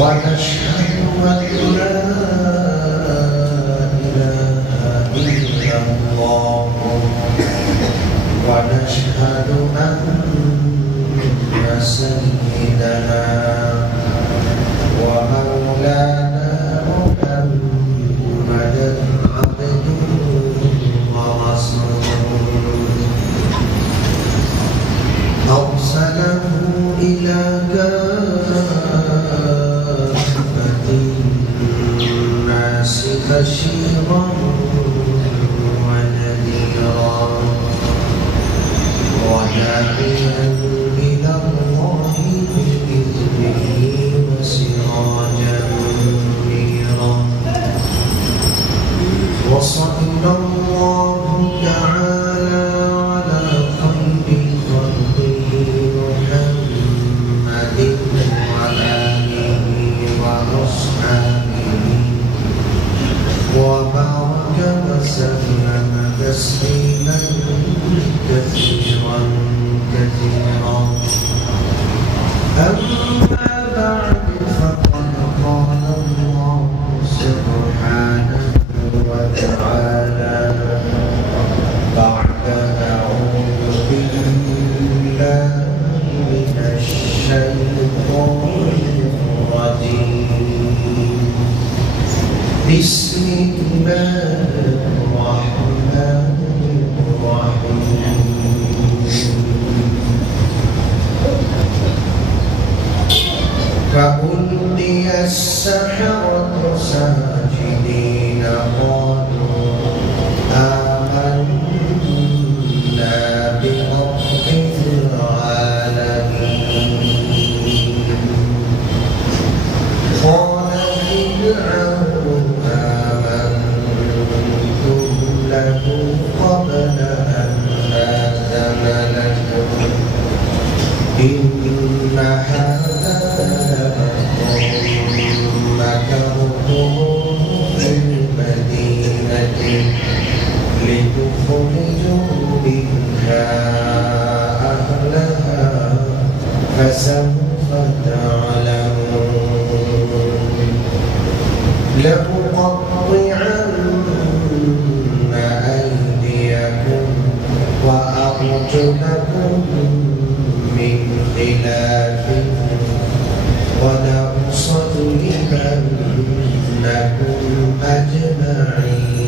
ونشهد أن لا إله إلا الله ونشهد أن سيدنا ومولانا محمدا عبده ورسوله أرسله إلى كافة الناس بشيرا ونذيرا وداعيا إلى الله بإذنه وسراجا منيرا وصلى الله تعالى على خير خلقه محمد وآله وأصحابه وبارك وسلم تسليما كثيرا كثيرا أما بعد فقد قال الله سبحانه وتعالى بعد أعوذ بالله من الشيطان الرجيم بسم الله الرحمن الرحيم فألقي السحرة ساجدين قالوا آمنا برب العالمين قال فرعون آمنتم له قبل أن آذن لكم إن هذا مكرتم في المدينة لتخرجوا منها أهلها فسوف تعلمون لأقطعن أيديكم وأرجلكم من خلاف ولأصلبنكم أجمعين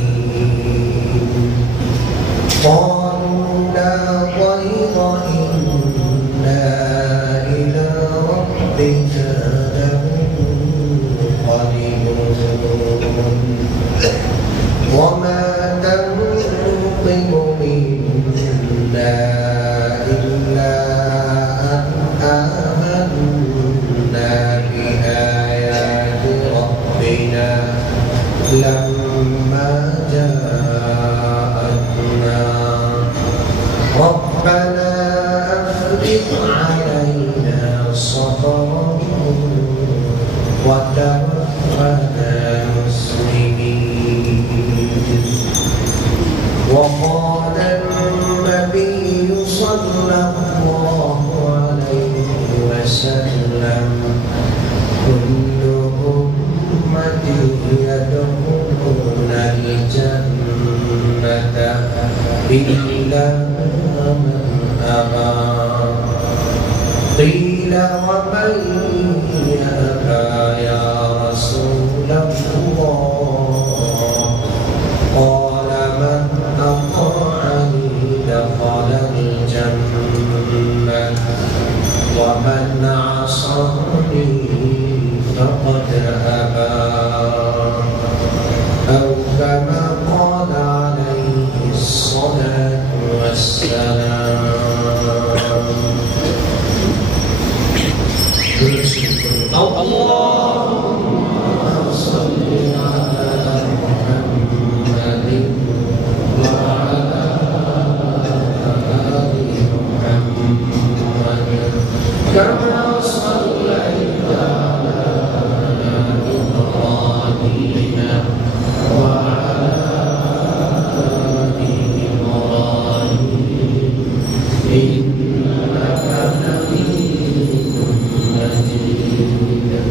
قالوا لا ضير إنا إلى ربنا منقلبون وما تنقم منا إلا أن آمنا بآيات ربنا لما جاءتنا ربنا أفرغ علينا صبرا وتوفنا مسلمين وقال النبي صلى الله عليه وسلم كل أمتي يدخلون الجنة إلا من أبى قيل ومن يأبى يا رسول الله قال من أطاعني دخل الجنة ومن عصاني فقد أبى أو كما قال عليه الصلاة والسلام اللهم صل على محمد وعلى آل محمد كما صليت على إبراهيم وعلى آل إبراهيم إنك حميد مجيد.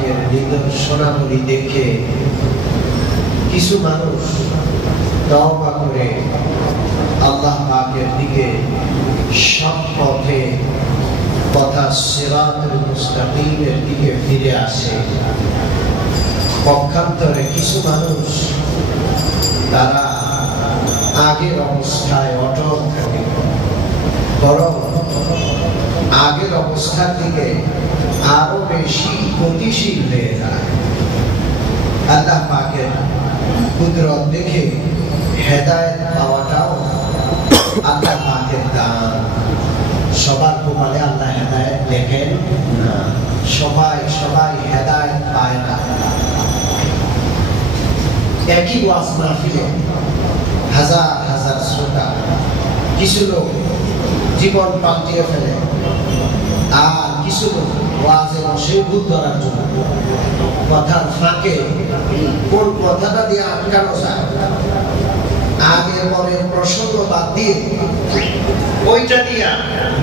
পাকের নিদর্শনাবলী দেখে কিছু মানুষ তওবা করে আল্লাহ পাকের দিকে সৎ পথে তথা সিরাতুল মুস্তাকিমের দিকে ফিরে আসে। পক্ষান্তরে কিছু মানুষ তারা আগের অবস্থায় অটল থাকে, বরং আগের অবস্থার দিকে আরো বেশি গতিশীল হয়ে যায়। আল্লাহ পাকের কুদরত দেখে হেদায়েত পাওয়াটাও আল্লাহ পাকের দান। সবার কপালে আল্লাহ হেদায়েত লেখেন না, সবাই হেদায়েত পায় না। একই ওয়াজ মাহফিলে হাজার হাজার শ্রোতা, কিছু লোক জীবন পাল্টিয়ে ফেলে, আর কিছু লোক ওয়াজে বসে ভূত ধরার জন্য কথার ফাঁকে কোন কথাটা দিয়ে আটকানো যায়, আগে পরে প্রসঙ্গ বাদ দিয়ে ওইটা দিয়া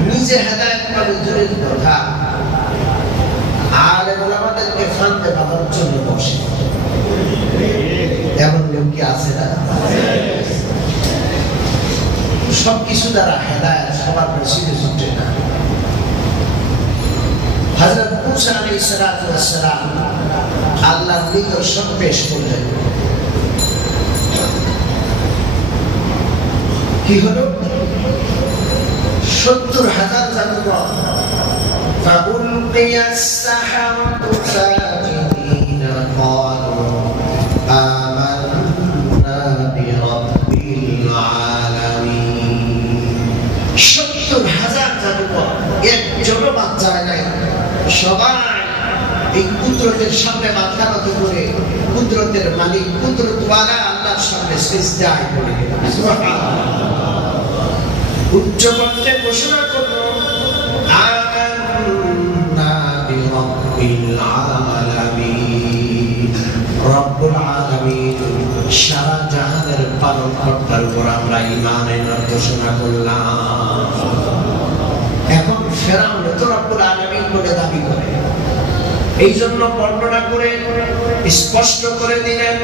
নিজে হেদায়েত পাবে দূরের কথা, আলেম ওলামাদেরকে ফাঁদে বাঁধার জন্য বসে। এমন লোক কি আছে না? সবকিছু দ্বারা হেদায়েত সবার নসিবে জুটে না। হযরত মুসা আলাইহিস সালাম আল্লাহর নিদর্শন পেশ করলেন। কি হলো? 70,000 জাদুকর ফাউলকিয়াস সাহারাতু সাজিদিনা ক্বালু আমান্না বিরাব্বিল আলামিন। 70,000 জাদুকর একজনও বাদ যায় নাই। সবাই এই কুদরতের সামনে মাথা নত করে কুদরতের মালিক কুদরতওয়ালা আল্লাহর সামনে সিজদায় পড়ে গেল। সুবহানাল্লাহ। উচ্চ কণ্ঠে ঘোষণা করলো আমান্না বিরাব্বিল আলামিন। রব্বুল আলামিন সারা জাহানের পালনকর্তার উপর আমরা ঈমান এনে ঘোষণা করলাম। এখন ফেরাউন তো রব্বুল আলামিন বলে দাবি করে, এই জন্য বর্ণনা করে স্পষ্ট করে দিলেন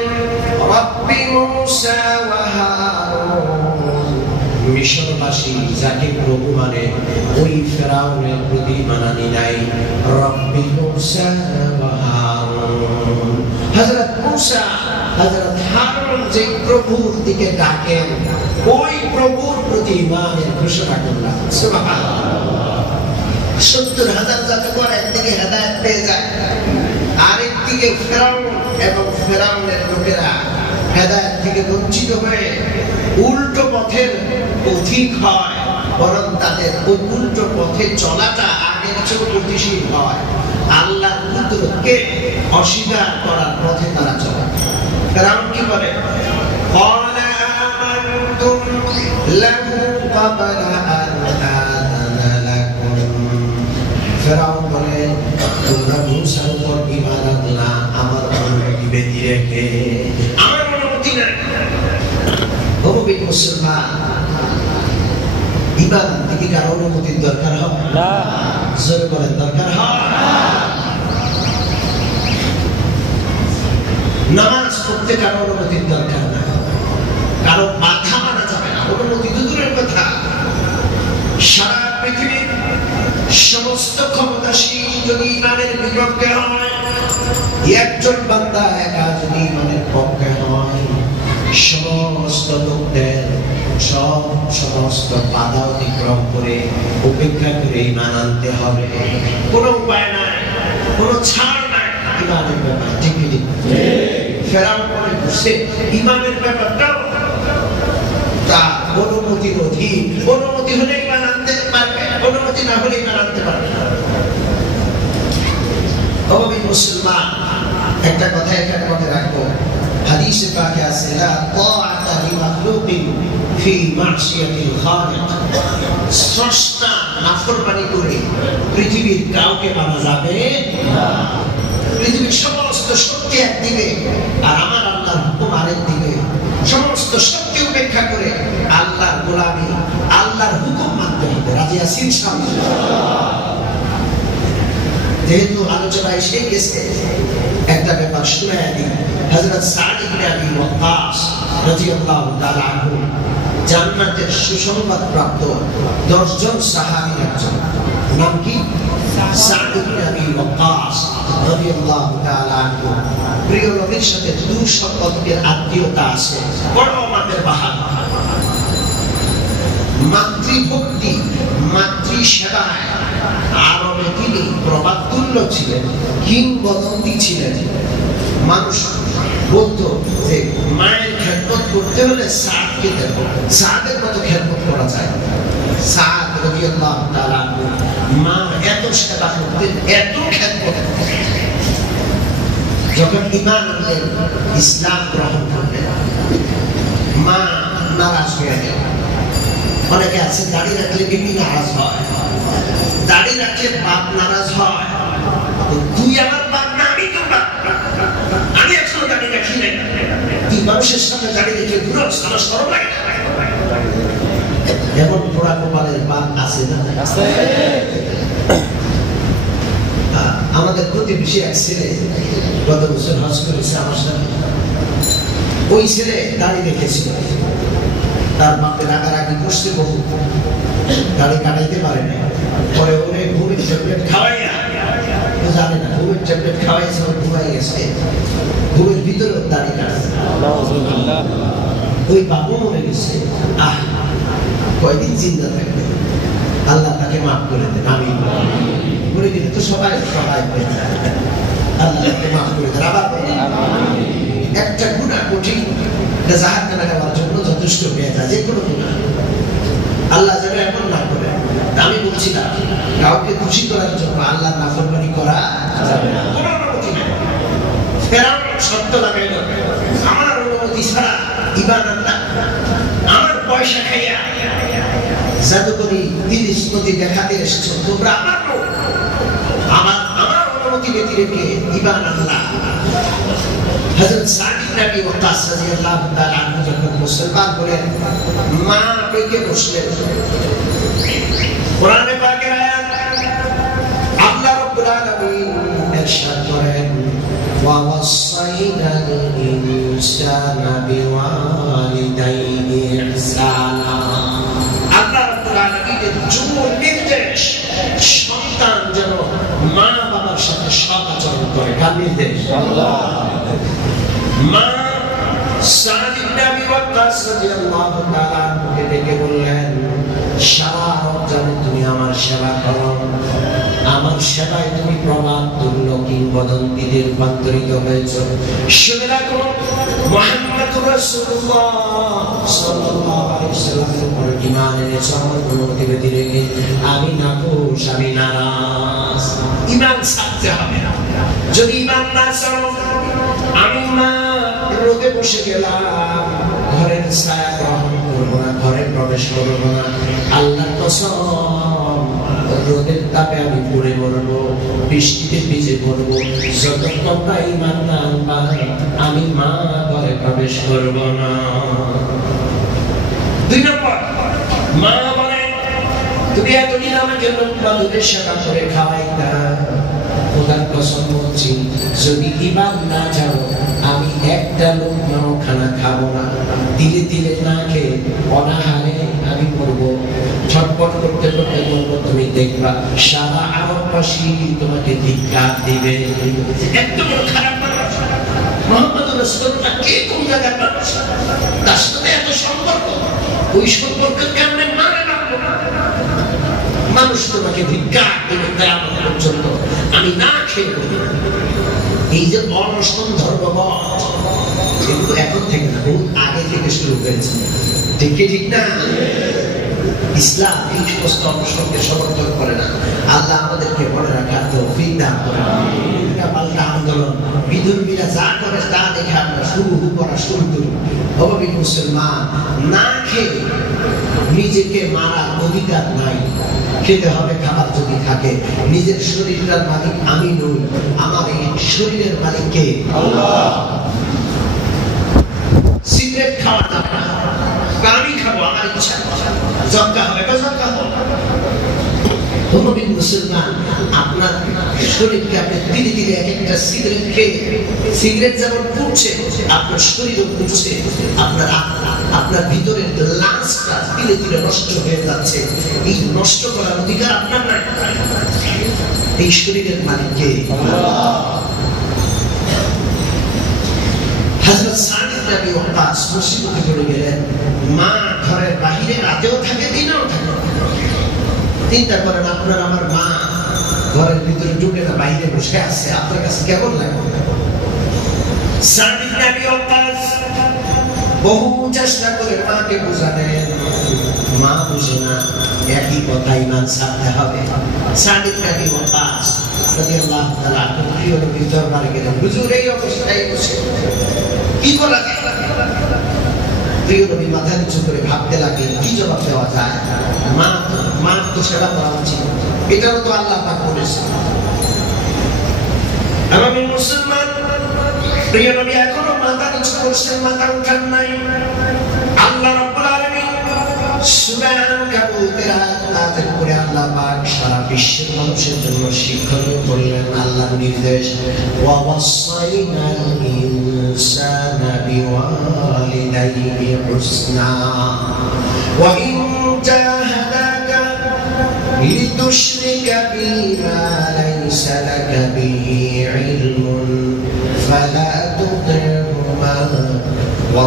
রব্বি মুসা ওয়া হারুন। মিশরবাসী যাকে প্রভু মানে ওই ফেরাউনের প্রতি মানানি নাই। রব্বি মুসা ওয়া হারুন, হযরত মুসা হযরত হারুন যে প্রভুর দিকে ডাকেন ওই প্রভুর প্রতি ঈমানের ঘোষণা করলাম। সুবহানাল্লাহ। 70,000 জাদুকর একদিকে হেদায়েত পেয়ে যায়, আরেকদিকে ফেরাউন এবং ফেরাউনের লোকেরা হেদায়েত থেকে বঞ্চিত হয়ে উল্টো পথের পথিক হয়, বরং তাদের ওই উল্টো পথে চলাটা আগের চেয়ে গতিশীল হয়। আল্লাহর কুদরতকে অস্বীকার করার পথে তারা চলে। ফেরাউন কি করে? ক্বালা আমানতুম লাহু ক্বাবলা আন আযানা লাকুম। ফেরাউন বলে তোমরা মুসার উপর ঈমান আনলা আমার অনুমতি ব্যতী রেখে। আমার অনুমতি নাই। মুমিন মুসলমান ঈমান থেকে কারো অনুমতির দরকার হয় না। জোরে বলেন দরকার হয় না। নামাজ পড়তে কারো অনুমতির দরকার না, কারো মাথা মানা যাবে না, অনুমতি দূরের কথা। সারা পৃথিবীর সমস্ত ক্ষমতাশীল যদি ঈমানের বিপক্ষে হয়, একজন বান্দা একা যদি ঈমানের পক্ষে হয়, সমস্ত লোকদের সমস্ত বাধা অতিক্রম করে উপেক্ষা করে ঈমান আনতে হবে। কোনো উপায় নাই, কোনো ছাড় নাই ঈমানের ব্যাপারে। ঠিক কি ঠিক? ফেরাউন বলে বুঝছে ঈমানের ব্যাপারটাও তার অনুমতির অধীন। অনুমতি হলে ঈমান আনতে পারবে, অনুমতি না হলে ঈমান আনতে পারবে না। মুমিন মুসলমান একটা কথা এখানে মনে রাখবো, হাদিসে পাকে আছে লা তাআতা লিমাখলুকিন ফি মাসিয়াতিল খালিক। স্রষ্টা নাফরমানি করে পৃথিবীর কাউকে মানা যাবে না। পৃথিবীর সমস্ত শক্তি একদিকে আর আমার আল্লাহর হুকুম আরেকদিকে। সমস্ত শক্তি উপেক্ষা করে আল্লাহর গোলামি, আল্লাহর হুকুম মানতে হবে। রাজি আছেন ইনশাআল্লাহ? যেহেতু আলোচনা এসে গেছে একটা ব্যাপার শুনে দিই। হযরত সাদ ইবনে আবি ওয়াক্কাস রাদিয়াল্লাহু তাআলা আনহু জান্নাতের সুসংবাদ প্রাপ্ত 10 জন সাহাবীর একজন। নাম কি? সাদ ইবনে আবি ওয়াক্কাস রাদিয়াল্লাহু তাআলা আনহু। প্রিয় নবীর সাথে দূর সম্পর্কের আত্মীয়তা আছে, বড় আমাদের বাহাদুর। মাতৃভক্তি, মাতৃ সেবায় আরবে তিনি প্রবাদতুল্য ছিলেন, কিংবদন্তি ছিলেন। মানুষ বলতো যে মায়ের খেদমত করতে হলে সাদকে দেব, সাদের মতো খেদমত করা যায়। সাদ রাদিয়াল্লাহু তাআলা মা এত সেবা করতেন, এত খেদমত করতেন। যখন ঈমান আনলেন, ইসলাম গ্রহণ করলেন, মা নারাজ হয়ে গেল। অনেকে আছে দাড়ি রাখলে বিবি নারাজ হয়, দাড়ি রাখলে বাপ নারাজ হয়। তুই আমার বাপ না, আমি তোর বাপ। আমি এখনো দাড়ি রাখি নাই, তুই মানুষের সামনে দাড়ি রেখে ঘুরোস, আমার শরম লাগে না। এমন পোড়া কপালের বাপ আছে না? আমাদের প্রতিবেশী এক ছেলে গত বছর হজ করেছে আমার সাথে। ওই ছেলে দাড়ি রেখেছিল, তার বাপের রাগারাগি করছে বহু, দাড়ি কাটাইতে পারে না। পরে ওরে ঘুমের ট্যাবলেট খাওয়াইয়া, ও জানে না ঘুমের ট্যাবলেট খাওয়াইছে, ওর ঘুমাই গেছে, ঘুমের ভিতরে দাড়ি কাটছে। ওই বাবু মরে গেছে। কয়দিন চিন্তা থাকবে, আল্লাহ তাকে মাফ করে দেন। আমি মরে গেলে তো সবাই সবাই হয়ে যায়, আল্লাহ তাকে মাফ করে দেন। আবার একটা গুনাহ কঠিন, জাহান্নামে যাওয়ার জন্য যথেষ্ট হয়ে যায়, যে কোনো গুনাহ। আল্লাহ যেন এমন না করে। আমি বলছি না কাউকে খুশি করার জন্য আল্লাহর নাফরমানি করা যাবে না, কোনো অনুমতি নেই। ফেরাউন শর্ত লাগাইল, আমার অনুমতি ছাড়া ঈমান আনলাম, আমার পয়সা খাইয়া জাদুকরি 30 নদী দেখাতে এসেছো, তোমরা আমার লোক, আমার অনুমতি ব্যতিরেকে ঈমান আনলাম। হযরত সাদ ইবনে আবি ওয়াক্কাস রাদিয়াল্লাহু তাআলা আনহু যখন মুসলমান হলেন, মা পেটে বসলেন। কোরআনে পাকের আয়াত আল্লাহ রাব্বুল আলামিন ইরশাদ করেন, ওয়া ওয়াসাইনাল ইনসানা বিওয়ালিদাইহি ইহসানা। আল্লাহ রাব্বুল আলামিনের জোর নির্দেশ, সন্তান যেন মা বাবার সাথে সৎ আচরণ করে। কার নির্দেশ? আল্লাহ। মা সাদ ইবনে আবি ওয়াক্কাস রাদিয়াল্লাহু তাআলা আনহুকে ডেকে বললেন, সারা রমজানে তুমি আমার সেবা করো, আমার সেবায় তুমি প্রবাদতুল্য কিংবদন্তিতে রূপান্তরিত হয়েছো। শুনে রাখো, মুহাম্মদুর রাসূলুল্লাহ সাল্লাল্লাহু আলাইহি ওয়াসাল্লামের উপর ঈমান এনেছো, আমার অনুমতি ব্যতিরেকে আমি নাখোশ, আমি নারাজ। ঈমান ছাড়তে হবে না। যদি ঈমান না ছাড়ো, আমি মা রোদে বসে গেলাম, ঘরের ছায়া গ্রহণ করবো না, ঘরে প্রবেশ করবো না। আল্লাহর কসম, রোদের তাপে আমি পুড়ে মরবো, বৃষ্টিতে ভিজে পড়বো। যতক্ষণ না ঈমান না আনবা, আমি মা ঘরে প্রবেশ করবো না। 2 নম্বর, মা বলে তুমি এতদিন আমাকে লোকমা দুধের সেবা করে খাওয়াইতা, খোদার কসম বলছি, যদি ঈমান না যাও, আমি একটা লোকমাও খানা খাবো না। ধীরে ধীরে না খেয়ে অনাহারে আমি মরবো, ছটপট করতে করতে মরবো। তুমি দেখবা সারা আরববাসী তোমাকে ধিক্কার দিবে। একদম খারাপ মানুষ মুহাম্মদুর রাসূলুল্লাহ, কে কোন জায়গার মানুষ, তার সাথে এত সম্পর্ক, ওই সম্পর্কের কারণে মারা লাগলো না। মানুষ তোমাকে ধিক্কার দিবে কিয়ামত পর্যন্ত, আমি না খেয়ে মরবো। এই যে অনশন ধর্মঘট, এগুলো এখন থেকে না, বহু আগে থেকে শুরু হয়েছে। ঠিক না? ইসলাম এই সমস্ত অনশনকে সমর্থন করে না। আল্লাহ আমাদেরকে মনে রাখার তৌফিক দান করেন। এটা পাল্টা আন্দোলন, বিধর্মীরা যা করে তা দেখে আমরা শুরু করা শুরু করি। অভাবী মুসলমান, না খেয়ে নিজেকে মারার অধিকার নাই। খেতে হবে খাবার যদি থাকে। নিজের শরীরটার মালিক আমি নই, আমার এই শরীরের মালিক কে? আল্লাহ। সিগারেট খাওয়া যাবে না, আমি খাবো আমার ইচ্ছা। জক্কা হবে, জক্কা হবে। নবীর মুসলমান, আপনার শরীরকে আপনি ধীরে ধীরে এক একটা সিগারেট খেয়ে, সিগারেট যেমন ফুটছে আপনার শরীরও ফুটছে, আপনার ভিতরের লাঞ্চটা ধীরে ধীরে নষ্ট হয়ে যাচ্ছে। এই নষ্ট করার অধিকার আপনার নাই, এই শরীরের মালিককে হযরত সাদ ইবনে আবি ওয়াক্কাস মুসিবতে পড়ে গেলেন। মা ঘরের বাহিরে রাতেও থাকে দিনেও থাকে। চিন্তা করেন আপনার আমার মা ঘরের ভিতরে ঢুকে না বাইরে বসে আছে, আপনার কাছে কেমন লাগে? সাদ ইবনে আবি ওয়াক্কাস বহু চেষ্টা করে মাকে বোঝালেন, মা বুঝে না, একই কথা ইমান ছাড়তে হবে। সাদ ইবনে আবি ওয়াক্কাস রাদিয়াল্লাহু তাআলা প্রিয় নবীর দরবারে গেলেন, হুজুর এই অবস্থায় বসে কি করা যায়? প্রিয় নবী মাথা নিচু করে ভাবতে লাগলেন কি জবাব দেওয়া যায়। মা তো সেবা করা উচিত, এটাও তো আল্লাহ পাক বলেছেন। আমি মুসলমান, প্রিয় নবী এখনো মাথা নিচু করছেন, মাথা উঠান নাই। আল্লাহ রাব্বুল আলামিন সূরা আনকাবুতের আয়াত নাযিল করে আল্লাহ পাক সারা বিশ্বের মানুষের জন্য শিক্ষণীয় করলেন আল্লাহর নির্দেশ, ওয়া ওয়াসাইনাল ইনসানা বিওয়ালিদাইহি হুসনা ওয়া ইন জাহাদাকা লিতুশরিকা বিমা লাইসা লাকা বিহি ইলমুন ফালা তুতি'হুমা ওয়া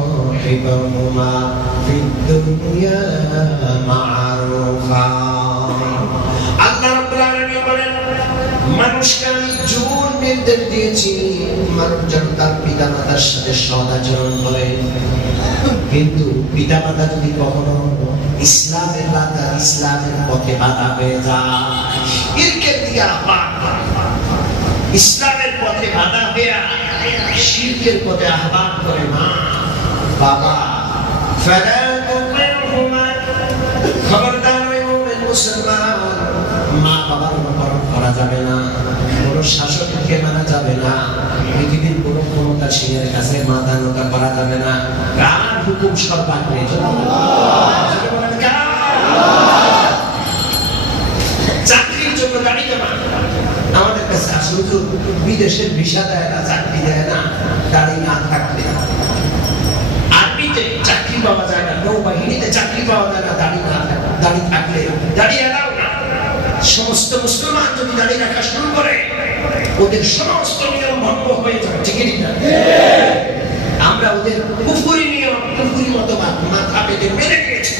সাহিবহুমা ফিদ দুনিয়া মা'রুফা। আল্লাহ রাব্বুল আলামিন বলেন, মানুষকে আমি জোর নির্দেশ দিয়েছি মানুষ যেন তার পিতামাতার সাথে সদাচরণ করে, কিন্তু পিতামাতা যদি কখনো ইসলামের রাস্তা ইসলামের পথে বাধা হয়ে যায়, শিরকের দিকে আহ্বান করে, ইসলামের পথে বাধা হয়ে শিরকের পথে আহ্বান করে, মা বাবা খবরদার ওই মুমিন মুসলমান, মা বাবার অনুকরণ করা যাবে না, কোন শাসককে মানা যাবে না, পৃথিবীর কোন ক্ষমতাসীনের কাছে মাথা নত করা যাবে না। কার হুকুম সর্বাগ্রে? চাকরির জন্য দাঁড়িয়ে যাবে। আমাদের কাছে আসলে তো বিদেশের ভিসা দেয় না, চাকরি দেয় না, দাঁড়ি না থাকলে। আরবিতে চাকরি পাওয়া যায় না, নৌবাহিনীতে চাকরি পাওয়া যায় না দাঁড়ি না দাঁড়ি থাকলে, দাঁড়িয়ে এলাও না। সমস্ত মুসলমান যদি দাঁড়িয়ে রাখা শুরু করে ওদের সমস্ত নিয়ম ভঙ্গ হয়ে যাবে, ঠিক না? আমরা ওদের কুফরি নিয়ম, কুফরি মতবাদ মাথা পেতে মেনে নিয়েছি,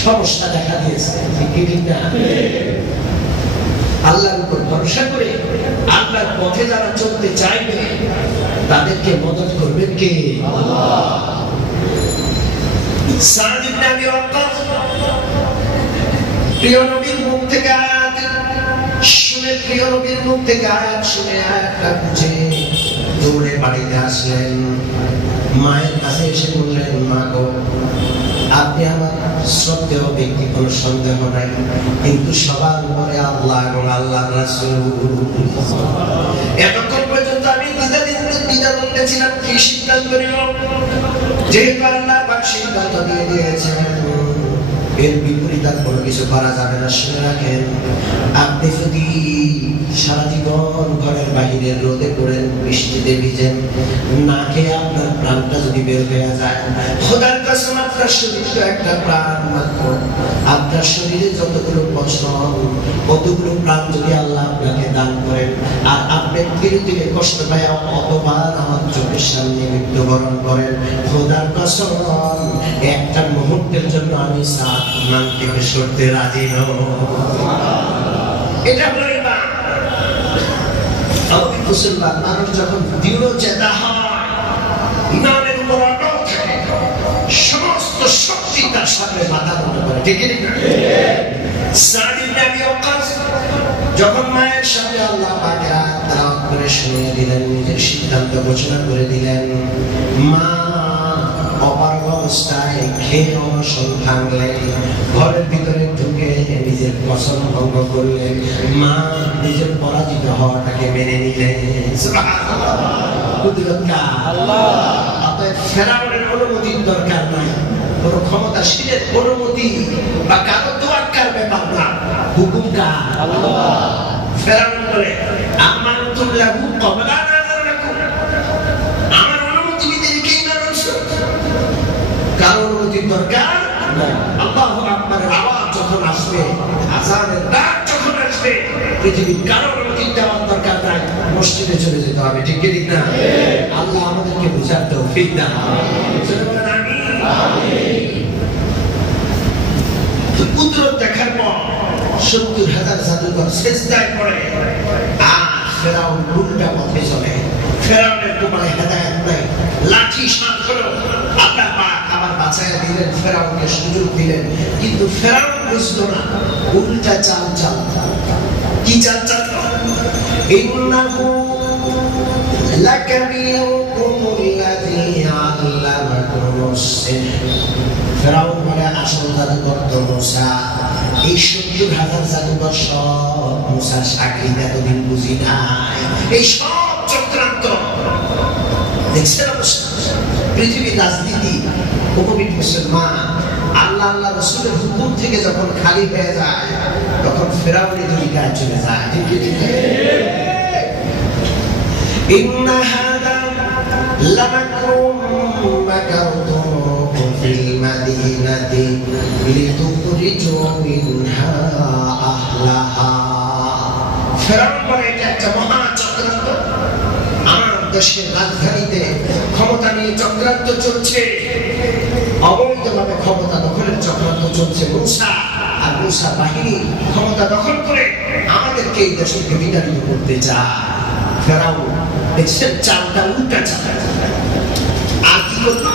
সমস্যা দেখা দিয়েছে, ঠিক না? আল্লাহর উপর ভরসা করে আল্লাহর পথে যারা চলতে চাইবে তাদেরকে মদদ করবেন কে? আল্লাহ। সাদ ইবনে আবি ওয়াক্কাস প্রিয় নবীর মুখ থেকে আয়াত শুনে, প্রিয় নবীর মুখ থেকে আয়াত শুনে আয়াতটা বুঝে দৌড়ে বাড়িতে আসলেন। মায়ের কাছে এসে বললেন, মা গো, আপনি আমার শ্রদ্ধেয় ব্যক্তি, কোনো সন্দেহ নাই, কিন্তু সবার উপরে আল্লাহ এবং আল্লাহর রাসূল। এতক্ষণ পর্যন্ত আমি দ্বিধাদ্বন্দ্বে ছিলাম কি সিদ্ধান্ত নিব, যেহেতু আল্লাহ পাক সিদ্ধান্ত দিয়ে দিয়েছেন এর বিপরীত আর কোনো কিছু করা যাবে না। শুনে রাখেন, আপনি যদি সারা জীবন ঘরের বাহিরে রোদে পড়েন, বৃষ্টিতে ভিজেন, না খেয়ে আপনার প্রাণটা যদি বের হয়ে যায়, খোদার কসম আপনার শরীর তো একটা প্রাণ মাত্র, আপনার শরীরে যতগুলো পশম কতগুলো প্রাণ যদি আল্লাহ আপনাকে দান করেন, আর আপনি ধীরে ধীরে কষ্ট পায় অতবার আমার চোখের সামনে মৃত্যুবরণ করেন, খোদার কসম একটা মুহূর্তের জন্য আমি সাত মান থেকে সরতে রাজি নই। এটা হলো ইমান। আমি মুসলমান মানুষ যখন দৃঢ় চেতা হয়, ইমানের উপর অটল থাকে, সমস্ত শক্তি তার সামনে মাথা নত করে, ঠিক না? সাদ ইবনে আবি ওয়াক্কাস যখন মায়ের সামনে আল্লাহ পাকের আয়াত তেলাওয়াত করে শুনিয়ে দিলেন, নিজের সিদ্ধান্ত ঘোষণা করে দিলেন, মা অপারগ অবস্থায় খেয়ে অনশন ভাঙলেন, ঘরের ভিতরে ঢুকে নিজের কসম ভঙ্গ করলেন, মা নিজের পরাজিত হওয়াটাকে মেনে নিলেন। ফেরাউনের অনুমতির দরকার নাই, কোন ক্ষমতাশীলের অনুমতি বা কারো তোয়াক্কার ব্যাপার না। কার? আল্লাহ। ফেরাউন বলে আমানতুল লাহু ক্বাবলা আন আযরাকুম, আমার অনুমতি দিতে কি না বলছো? কারণ অনুমতির দরকার নাই। আল্লাহু আকবারের আওয়াজ যখন আসবে, আযানের ডাক যখন আসবে, পৃথিবীর কারো অনুমতি দেওয়ার দরকার নাই, মসজিদে চলে যেতে হবে। ঠিক কি না? আল্লাহ আমাদেরকে বুঝার তৌফিক দান করুন। আমিন। কুদরত দেখার পর ৭০,০০০ জাদুকর সিজদায় পড়ে, আর ফেরাউন উল্টা পথে চলে। ফেরাউনের কপালে হেদায়েত নাই, লাঠি সাথ হলো। আল্লাহ পাক আবার বাঁচায়া দিলেন, ফেরাউনকে সুযোগ দিলেন, কিন্তু ফেরাউন বুঝলো না, উল্টা চাল চাল। কি চাল চাল? ইন্নাহু লাকাবিরুকুমুল্লাযী আল্লামাকুমুস সিহর। ফেরাউন বলে আসল জাদুকর তো মূসা। এই ৭০,০০০ জাদুকর সব মূসার সাক্ষী, এতদিন বুঝি নাই। এই সব চক্রান্ত দেখছেন অবস্থা। পৃথিবীর রাজনীতি, উপবিট মুসলমান আল্লাহ আল্লাহ রাসূলের হুকুম থেকে যখন খালি হয়ে যায়, তখন ফেরাউনি দুনিয়ায় চলে যায়। ঠিক ঠিক। ইন্না হাদা লামাকরুম মাকারতুম ফিল মাদিনাতি লিতুখরিজু মিনহা আহলাহা। ফেরাউন বলে এটা একটা মহা চক্রান্ত। আমার দেশের রাজধানীতে ক্ষমতা নিয়ে চক্রান্ত চলছে, অবৈধভাবে ক্ষমতা দখলের চক্রান্ত চলছে। মূসা আর মূসা বাহিনী ক্ষমতা দখল করে আমাদেরকে এই দেশ থেকে বিতাড়িত করতে চায়। ফেরাউন দেখছেন চালটা উল্টা চাল। আর কি করলো?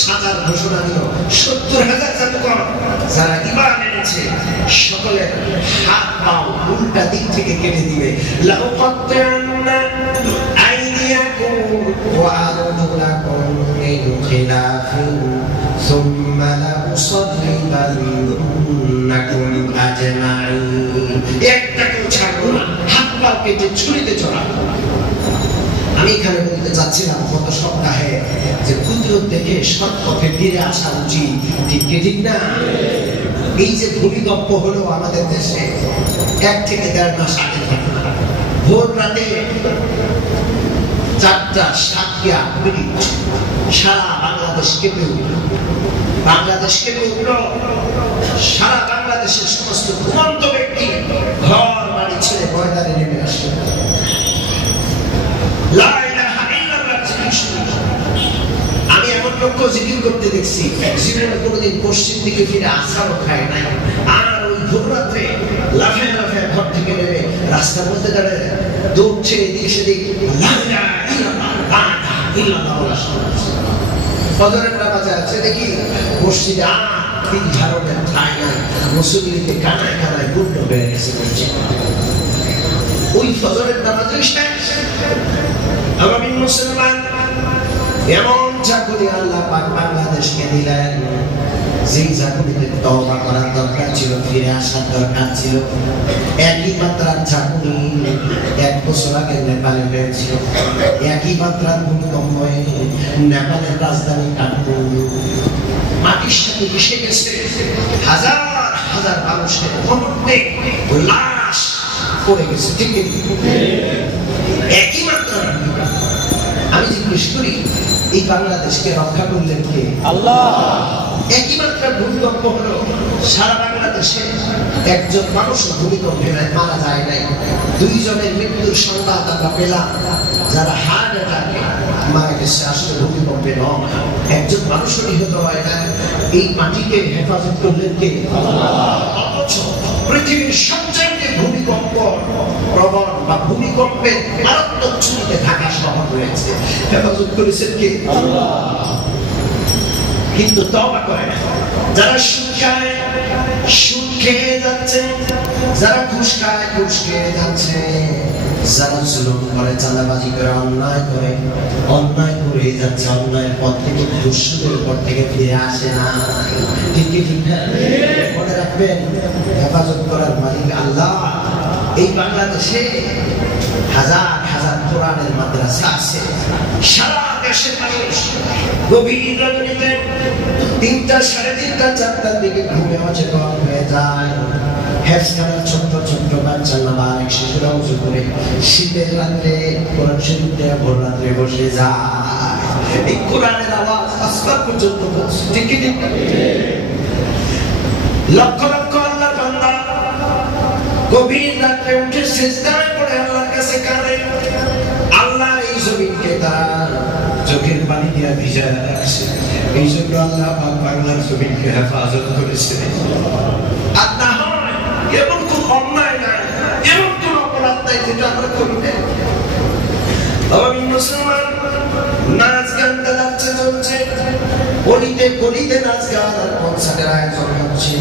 সাজার ঘোষণা দিল। ৭০,০০০ জাদুকর যারা ঈমান এনেছে, সকলের হাত পা উল্টা দিক থেকে কেটে দিবে। লাউকাত্তা'আন্না আইদিয়াকুম ওয়া আরজুলাকুম মিন খিলাফিন সুম্মা লাউসাল্লিবান্নাকুম আজমাইন। একটাকেও ছাড়বো না, হাত পা কেটে ছুরিতে চড়াবো। আমি এখানে বলতে চাচ্ছিলাম গত সপ্তাহে যে কুদরত দেখে সৎ পথে ফিরে আসা উচিত। ঠিক কি ঠিক না? এই যে ভূমিকম্প হলো আমাদের দেশে ১ থেকে ১.৫ মাস আগে, ভোর রাতে ৪:০৭ সারা বাংলাদেশ কেঁপে উঠল। বাংলাদেশ কেঁপে উঠল। সারা বাংলাদেশের সমস্ত ঘুমন্ত ব্যক্তি ঘর বাড়ি ছেড়ে ময়দানে নেমে আসলো। আমি এমন লোককে জিকির করতে দেখছি, জীবনে কোনোদিন পশ্চিম দিকে ফিরে আসারও খায় নাই। আর ওই ভোর রাত্রে লাফায় লাফায় ঘর থেকে নেমে রাস্তার মধ্যে দাঁড়িয়ে দৌড়ছে এদিক সেদিক। ফজরের নামাজে আছে দেখি মসজিদে আর ৩ ধরনের ঠাই নাই, মুসল্লিতে কানায় কানায় গুণ্ড হয়ে গেছে মসজিদ। ওই ফজরের নামাজের শেষ। আমি মুসলমান, এমন চাকরি আল্লাহ পাক বাংলাদেশকে দিলেন, যেই চাকরিতে তওবা করার দরকার ছিল, ফিরে আসার দরকার ছিল। একই মাত্রার চাকরি ১ বছর আগে নেপালে হয়েছিল। একই মাত্রার ভূমিকম্পে নেপালের রাজধানী কাঠমান্ডু মাটির সাথে মিশে গেছে। হাজার হাজার মানুষের মুহূর্তে লাশ পড়ে গেছে। ঠিক একই মাত্রার। আমি জিজ্ঞেস করি, এই বাংলাদেশকে রক্ষা করলেন কে? আল্লাহ। একই মাত্রার ভূমিকম্প হলো, সারা বাংলাদেশে একজন মানুষ ভূমিকম্পে মারা যায় নাই। 2 জনের মৃত্যুর সংবাদ আমরা পেলাম, যারা হার্ট অ্যাটাকে মারা গেছে। আসলে ভূমিকম্পে নয়, একজন মানুষও নিহত হয় না। এই মাটিকে হেফাজত করলেন কে? অথচ পৃথিবীর সবচাইতে ভূমিকম্প প্রবণ বা ভূমিকম্পের মারাত্মক ঝুঁকিতে ঢাকা শহর রয়েছে, হেফাজত করেছেন কে? আল্লাহ। কিন্তু তওবা করে না। যারা সুদ খায়, সুদ খেয়ে যাচ্ছে, যারা ঘুষ খায়, ঘুষ খেয়ে যাচ্ছে, যারা জুলুম করে, চাঁদাবাজি করে, অন্যায় করে, অন্যায় করে যাচ্ছে, অন্যায়ের পথ থেকে, দুঃসুদের পথ থেকে ফিরে আসে না। ঠিক কি ঠিক না? মনে রাখবেন, হেফাজত করার মালিক আল্লাহ। এই বাংলাদেশে হাজার হাজার কোরআনের মাদ্রাসা আছে। সারা দেশের মানুষ গভীর রজনীতে 3টা, 3:30, 4টার দিকে ঘুমে অচেতন হয়ে যায়। হেফজখানার ছোট্ট ছোট্ট বাচ্চা নাবালিগ শিশুরা উজু করে শীতের রাত্রে কোরআন শরীফ দিয়ে ভোর রাত্রে বসে যায়। এই কোরআনের আওয়াজ আসমান পর্যন্ত পৌঁছে। ঠিক কি ঠিক? লক্ষ লক্ষ আল্লাহর বান্দা গভীর রাত্রে উঠে সিজদায় পড়ে আল্লাহর কাছে কাঁদে। আল্লাহ এই জমিনকে তার চোখের পানি দিয়ে ভিজায় রাখছে। এই জন্য আল্লাহ পাক বাংলার জমিনকে হেফাজত করেছে। আর না হয় এমন কোন অন্যায় নাই, এমন কোন অপরাধ নাই যেটা আমরা করি না। আমি মুসলমান, নাচ গান যাচ্ছে চলছে, গলিতে গলিতে নাচ গান আর কনসার্টের আয়োজন হচ্ছে,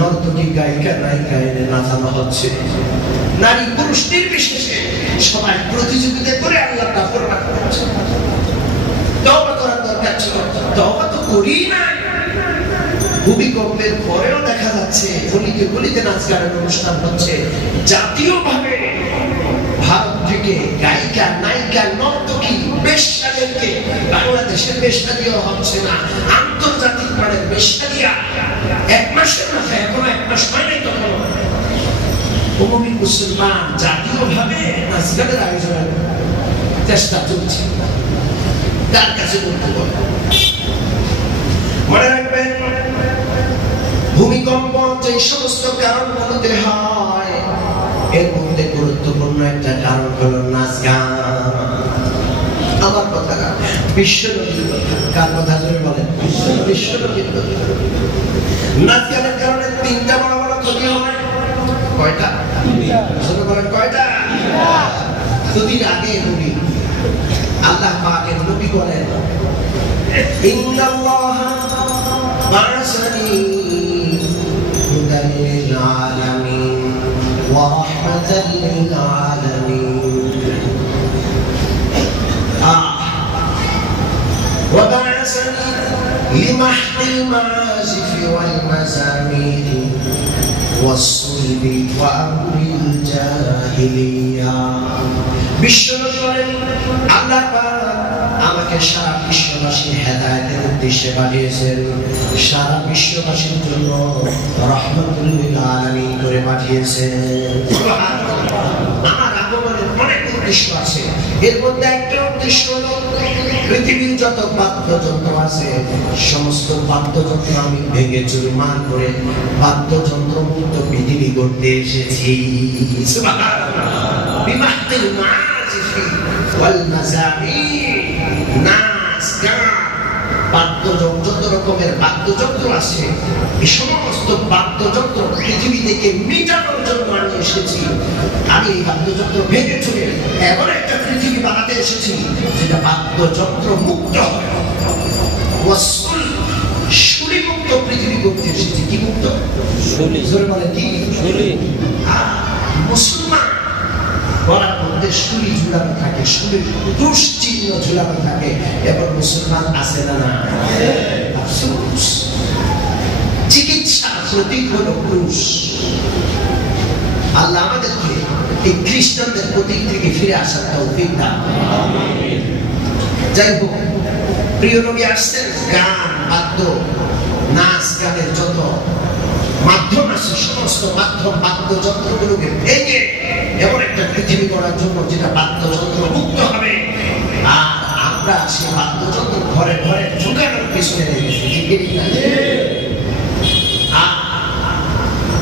নর্তকী গায়িকা নায়িকা এনে নাচানো হচ্ছে, নারী পুরুষ নির্বিশেষে সবাই প্রতিযোগিতা করে আল্লাহর নাফরমান করছে। তওবা করার দরকার ছিল, তওবা তো করি না। ভূমিকম্পের পরেও দেখা যাচ্ছে গলিতে গলিতে নাচ গানের অনুষ্ঠান হচ্ছে। জাতীয়ভাবে ভারত থেকে গায়িকা নায়িকা নর্তকী বেশ্যাদেরকে বাংলাদেশের বেশ্যা দেওয়া হচ্ছে না, আন্তর্জাতিক মানের বেশ্যা দিয়া 1 মাসের মাথায়, এখনো 1 মাস হয় নাই তখন মুমিন মুসলমান জাতীয়ভাবে নাচ গানের আয়োজনের চেষ্টা চলছে। তার কাছে বলতে বল, মনে রাখবেন ভূমিকম্প যে সমস্ত কারণগুলোতে হয় এর মধ্যে গুরুত্বপূর্ণ একটা কারণ হলো নাচ গান। আমার কথা না, বিশ্বনবীর কথা। কার কথা জোরে বলেন? বিশ্বনবীর কথা। নাচ গানের কারণে 3টা বড় বড় ক্ষতি হয়। কয়টা? জোরে বলেন কয়টা? 2 দিন আগে নবী আল্লাহ পাকের নবী বলেন, ইন্নাল্লাহা বা'সানি হুদাল লিল আলামিন ওয়া রাহমাতাল লিল আলামিন ওয়া বা'সানি লিমাহদিল মাযিফি ওয়াল মাযামির ওয়াস-সুলবি ওয়া আমরিল জাহিলিয়া। বিশ্বনবী বলেন, আল্লাহ পাক আমাকে সারা বিশ্ববাসীর হেদায়েতের উদ্দেশ্যে পাঠিয়েছেন, সারা বিশ্ববাসীর জন্য রাহমাতুল লিল আলামিন করে পাঠিয়েছেন। আমার আগমনের অনেক উদ্দেশ্য আছে, এর মধ্যে একটা উদ্দেশ্য হলো পৃথিবীর যত বাদ্যযন্ত্র আছে সমস্ত বাদ্যযন্ত্র আমি ভেঙে চুরমার করে বাদ্যযন্ত্র মুক্ত পৃথিবী করতে এসেছি। সুবহানাল্লাহ। বিমাহতিল মাযিফি ওয়াল মাযামির, নাচ গান বাদ্যযন্ত্র, যত রকমের বাদ্যযন্ত্র আছে এই সমস্ত বাদ্যযন্ত্র পৃথিবী থেকে মিটানোর জন্য আমি এসেছি। আমি এই বাদ্যযন্ত্র ভেঙে চুরে এমন একটা পৃথিবী বানাতে এসেছি যেটা বাদ্যযন্ত্র মুক্ত হয়। সুরি মুক্ত পৃথিবী করতে এসেছি। কি মুক্ত? জোরে বলে কি? মুসলমান গলার মধ্যে সুরি ঝুলানো থাকে, সুরির ক্রুশ চিহ্ন ঝুলানো থাকে, এবার মুসলমান আছে না? না। চিকিৎসার প্রতীক হলো ক্রুশ। আল্লাহ আমাদেরকে এই খ্রিস্টানদের প্রতীক থেকে ফিরে আসার তৌফিক দান। যাই হোক, প্রিয় নবী আসছেন, গান বাদ্য নাচ গানের যত মাধ্যম আছে সমস্ত মাধ্যম বাদ্যযন্ত্রগুলোকে ভেঙে এমন একটা পৃথিবী করার জন্য যেটা বাদ্যযন্ত্র মুক্ত হবে। আর আমরা সেই বাদ্যযন্ত্র ঘরে ঘরে ঢুকানোর পিছনে লেগেছি।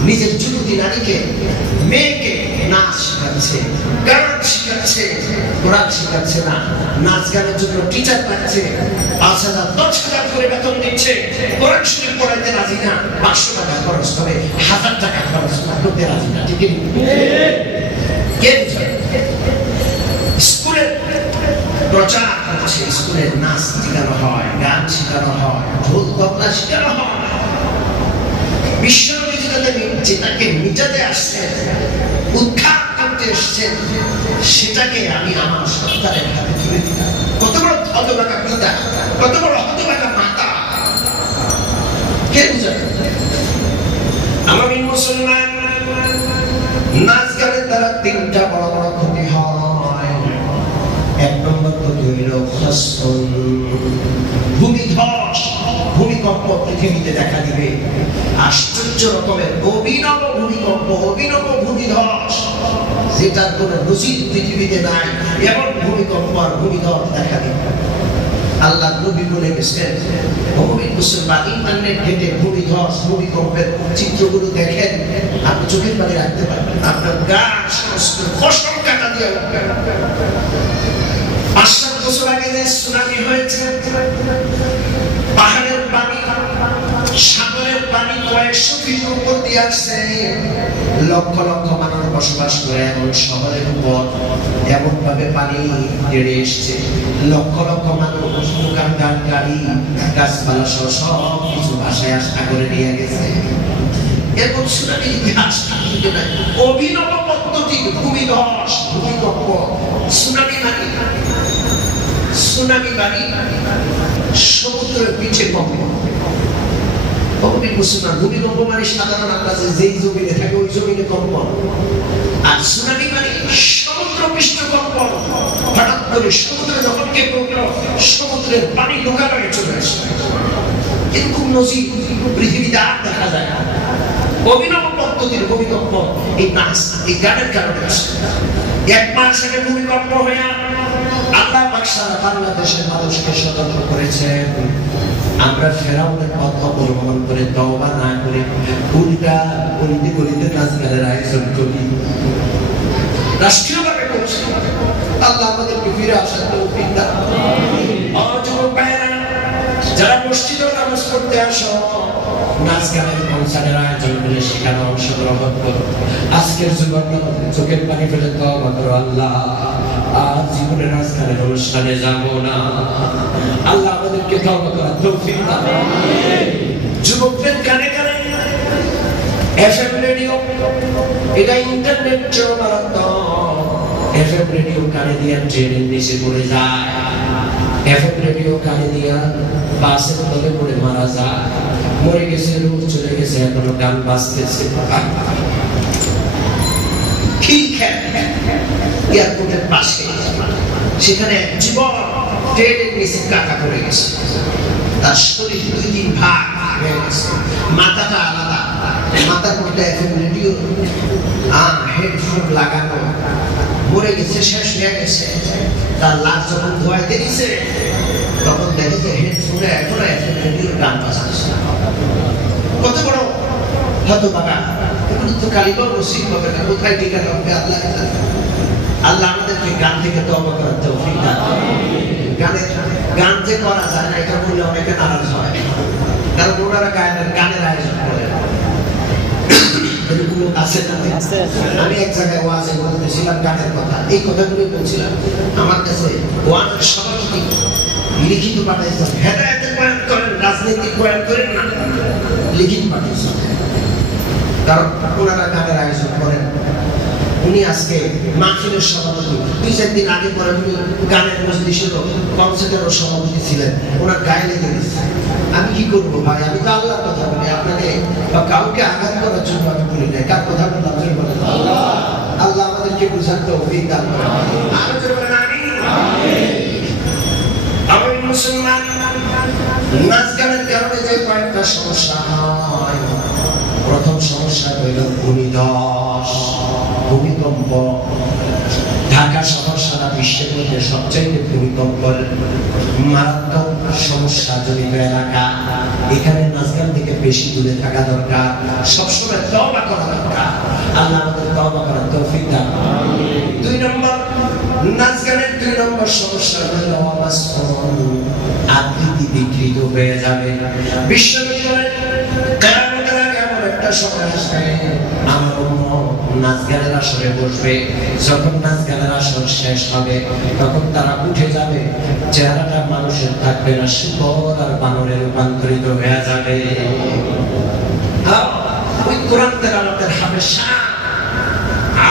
নিজের যুবতী নারীকে মেয়েকে নাচ শিখাচ্ছে, গান শিখাচ্ছে, কোরআন শিখাচ্ছে না, নাচ গানের জন্য টিচার পাচ্ছে, 5,000 10,000 করে বেতন দিচ্ছে, কোরআন শরীফ পড়াইতে রাজি না, 500 টাকা খরচ করে 1000 টাকা খরচ করতে রাজি না। ঠিক স্কুলে প্রচার করছে, স্কুলে নাচ শেখানো হয়, গান শেখানো হয়, ঢোল তবলা শেখানো হয়। বিশ্বনবী যেটাকে মিটাতে আসছেন, উদ্ধার করতে এসছেন, সেটাকে আমি আমার সন্তানের হাতে তুলে দিলাম। কত বড় হতভাগা পিতা, কত বড় হতভাগা মাতা, কে বুঝাবে? আমার মুসলমান, নাচ গানের দ্বারা 3টা বড় বড় ক্ষতি হয়। 1 নম্বর ক্ষতি হইল ভূমিধস, ভূমিকম্প ভূমিকম্প পৃথিবীতে দেখা দিবে। আশ্চর্য রকমের অভিনব ভূমিকম্প, অভিনব ভূমিধস, যেটার কোনো নজির পৃথিবীতে নাই, এমন ভূমিকম্প আর ভূমিধস দেখা দিবে। আল্লাহ নবী বলে গেছেন, মুমিন মুসলমান ইন্টারনেট ঘেটে ভূমিধস, ভূমিকম্পের চিত্রগুলো দেখেন, আপনি চোখের পানি রাখতে পারবেন, আপনার গা সমস্ত ফসল কাটা দিয়ে উঠবে। ৫-৭ বছর আগে যে সুনামি হয়েছে, পাহাড়ের পানি, সাগরের পানি কয়েকশো ফিট উপর দিয়ে আসছে, লক্ষ লক্ষ মানুষ বসবাস করে এমন শহরের উপর এমন ভাবে পানি বেড়ে এসছে, লক্ষ লক্ষ মানুষ দোকানদার, গাড়ি, গাছপালা সহ সব কিছু ভাষায় আশা করে নিয়ে গেছে। এরকম সুনামির ইতিহাস থাকতে নাই। অভিনব পদ্ধতি ভূমিধস, ভূমিকম্প, সুনামি মানে সমুদ্রের পিঠে কম্পন। মুসলমান ভূমিকম্প মানে সাধারণ আমরা যেই জমিনে থাকে ওই জমিনে কম্পন, আর সুনামি মানে সমুদ্র পৃষ্ঠ কম্পন। হঠাৎ করে সমুদ্রে যখন কেঁপে উঠল, সমুদ্রের পানি লোকালয়ে চলে আসে। এরকম নজির পৃথিবীতে আর দেখা যায় না। অভিনব পদ্ধতির ভূমিকম্প এই গানের কারণে আসে। ১ মাস আগে ভূমিকম্প হয়ে আল্লাহ পাক সারা বাংলাদেশের মানুষকে সতর্ক করেছেন, আমরা ফেরাউনের পথ অবলম্বন করে তওবা না করে উল্টা গলিতে নাচ গানের আয়োজন করি, রাষ্ট্রীয়ভাবে করছি। আল্লাহ আমাদেরকে ফিরে আসার তৌফিক দান। যুবক ভাইয়েরা, যারা মসজিদে নামাজ পড়তে আসো, নাচ গানের কনসার্টের আয়োজন করে সেখানে অংশগ্রহণ করো। আজকের যুবক চোখের পানি ফেলে তওবা করো, আল্লাহ আর জীবনে নাচ গানের অনুষ্ঠানে যাবো না। আল্লাহ আমাদেরকে তওবা করার তৌফিক দান। যুবকদের কানে কানে এফএম রেডিও, এটা ইন্টারনেট মারাত্মক। এফএম রেডিও কানে দিয়ে ট্রেনের নিচে পড়ে যায়, এফএম রেডিও কানে দিয়া বাসের তলে পড়ে মারা যায়, মরে গেছে, রূপ চলে গেছে, এখনো গান বাজতেছে। এয়ারপোর্টের পাশে সেখানে জীবন ট্রেনের নিচে কাটা পড়ে গেছে, তার শরীর 2-3 ভাগ হয়ে গেছে, মাথাটা আলাদা, মাথার মধ্যে এফএম রেডিও, হেডফোন লাগানো, মরে গেছে, শেষ হয়ে গেছে। তার লাশ যখন ধোয়াইতে দিছে, তখন দেখে যে হেডফোনে এখনো এফএম রেডিওর গান বাজাচ্ছে। কত বড় হতভাগা! এখন তো কালিমাও নসিব হবে না, কোথায় টিকা হবে আল্লাহ জানে। আল্লাহ আমাদেরকে গান থেকে তওবা করার তৌফিক দান। গান যে করা যায় না, এটা বললে অনেকে নারাজ হয়, কারণ ওনারা গানের আয়োজন করে। আমি এক জায়গায় ওয়াজে বলতেছিলাম গানের কথা, এই কথাগুলো বলছিলাম। আমার কাছে ওয়াজের সভাপতি লিখিত পাঠাইছেন, হেদায়েতের বয়ান করেন, রাজনৈতিক বয়ান করেন না, লিখিত পাঠাইছেন, কারণ ওনারা গানের আয়োজন করেন। উনি আজকে মাহফিলের সভাপতি, 2-4 দিন আগে পরে উনি গানের মজলিসের কনসার্টেরও সভাপতি ছিলেন, ওনার গায়ে লেগে গেছে। আমি কি করবো ভাই, আমি তো আল্লাহর কথা বলি, আপনাকে বা কাউকে আঘাত করার জন্য আমি বলি না। কার কথা বললাম? আল্লাহ। আল্লাহ আমাদেরকে বুঝার তৌফিক দান করেন। আরো জোরে বলেন আমিন। আমি মুসলমান, নাচ গানের কারণে যে কয়েকটা সমস্যা হয়, প্রথম সমস্যা হইল ভূমিধস, ভূমিকম্প। ঢাকা শহর সারা বিশ্বের মধ্যে সবচাইতে ভূমিকম্পের মারাত্মক সমস্যা জনিত এলাকা। এখানে নাচ গান থেকে বেশি দূরে থাকা দরকার, সবসময় তওবা করা দরকার। আল্লাহ আমাদের তওবা করার তৌফিক দান। 2 নম্বর, নাচ গানের 2 নম্বর সমস্যা হল আকৃতি বিকৃত হয়ে যাবে। বিশ্ববিদ্যালয়ে কিয়ামতের আগে এমন একটা সময় আসবে, আমার উম্মত নাচ গানের আসরে বসবে, যখন নাচ গানের আসর শেষ হবে তখন তারা উঠে যাবে, চেহারাটা মানুষের থাকবে না, শিকড় আর বানরে রূপান্তরিত হয়ে যাবে। ওই কোরআন তেলাওয়াতের হাফেজ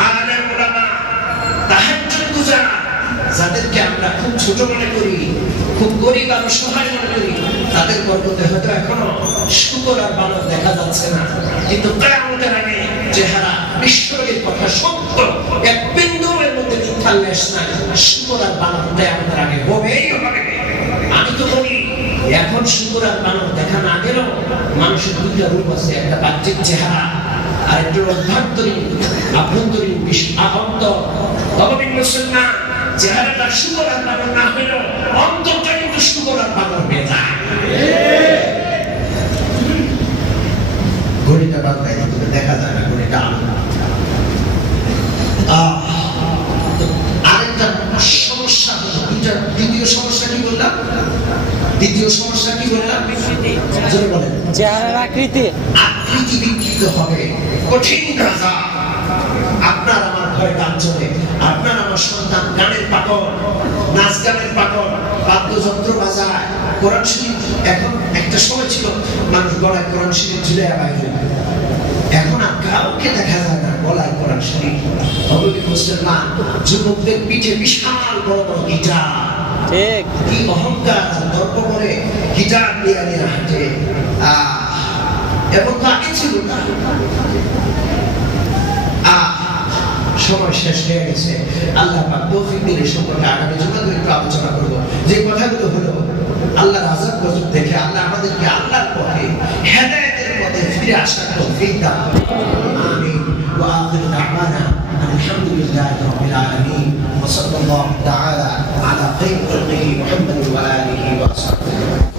আলেম উলামা, তাহাজ্জুদ গুজার, যাদেরকে আমরা খুব ছোট মনে করি, খুব গরিব আর অসহায় মনে করি, তাদের বরকতে হয়তো এখনো শুকর আর বানর দেখা যাচ্ছে না, কিন্তু কিয়ামতের আগে চেহারা বিশ্বরীর কথা সত্য, এক বিন্দু এর মধ্যে মিথ্যার লেশ নাই, শুকর আর বানর কিয়ামতের আগে হবেই হবে। আমি তো বলি এখন শুকরার মানুষ দেখা না গেলেও মানুষের দুইটা রূপ আছে, একটা বাহ্যিক চেহারা আর একটা অভ্যন্তরীণ আভ্যন্তরীণ অন্তর। তবে মুসলমান চেহারাটা শুকরার মানুষ না হলেও অন্তরটা কিন্তু শুকরার মানুষ হয়ে যায়। ঘড়িটা বাংলায় দেখা যায় না, ঘড়িটা আরেকটা সমস্যা হলো, দ্বিতীয় সমস্যা কি বললাম? দ্বিতীয় সমস্যা কি বললাম? চেহারার আকৃতি বিকৃত হবে, কঠিন রাজা। আপনার আমার ঘরে গান চলে, আপনার আমার সন্তান গানের পাগল, নাচ গানের পাগল, বাদ্যযন্ত্র বাজায়, কোরআন শরীফ। এখন একটা সময় ছিল মানুষ গলায় কোরআন শরীফ ঝুলে বাইরে, এখন আর কাউকে দেখা যায় না গলায় কোরআন শরীফ। মুসলমান যুবকদের পিঠে বিশাল বড় বড় গিটার, কি অহংকার দর্প করে গিটার নিয়ে নিয়ে হাঁটে। এবং তো আগে ছিল না। সময় শেষ হয়ে গেছে। আল্লাহ পাক তৌফিক দিলে সম্পর্কে আগামী জুমাতে একটু আলোচনা করব। যে কথাগুলো হলো আল্লাহর আযাব গজব দেখে আল্লাহ আমাদেরকে আল্লাহর পথে হেদায়েতের পথে ফিরে আসার তৌফিক দান করুন। আমিন। ওয়া আখিরু দাওয়ানা আলহামদুলিল্লাহি রাব্বিল আলামিন ওয়া সাল্লাল্লাহু তাআলা আলা খায়রি খালকিহি মুহাম্মাদিন ওয়া আলিহি ওয়া সাহবিহি।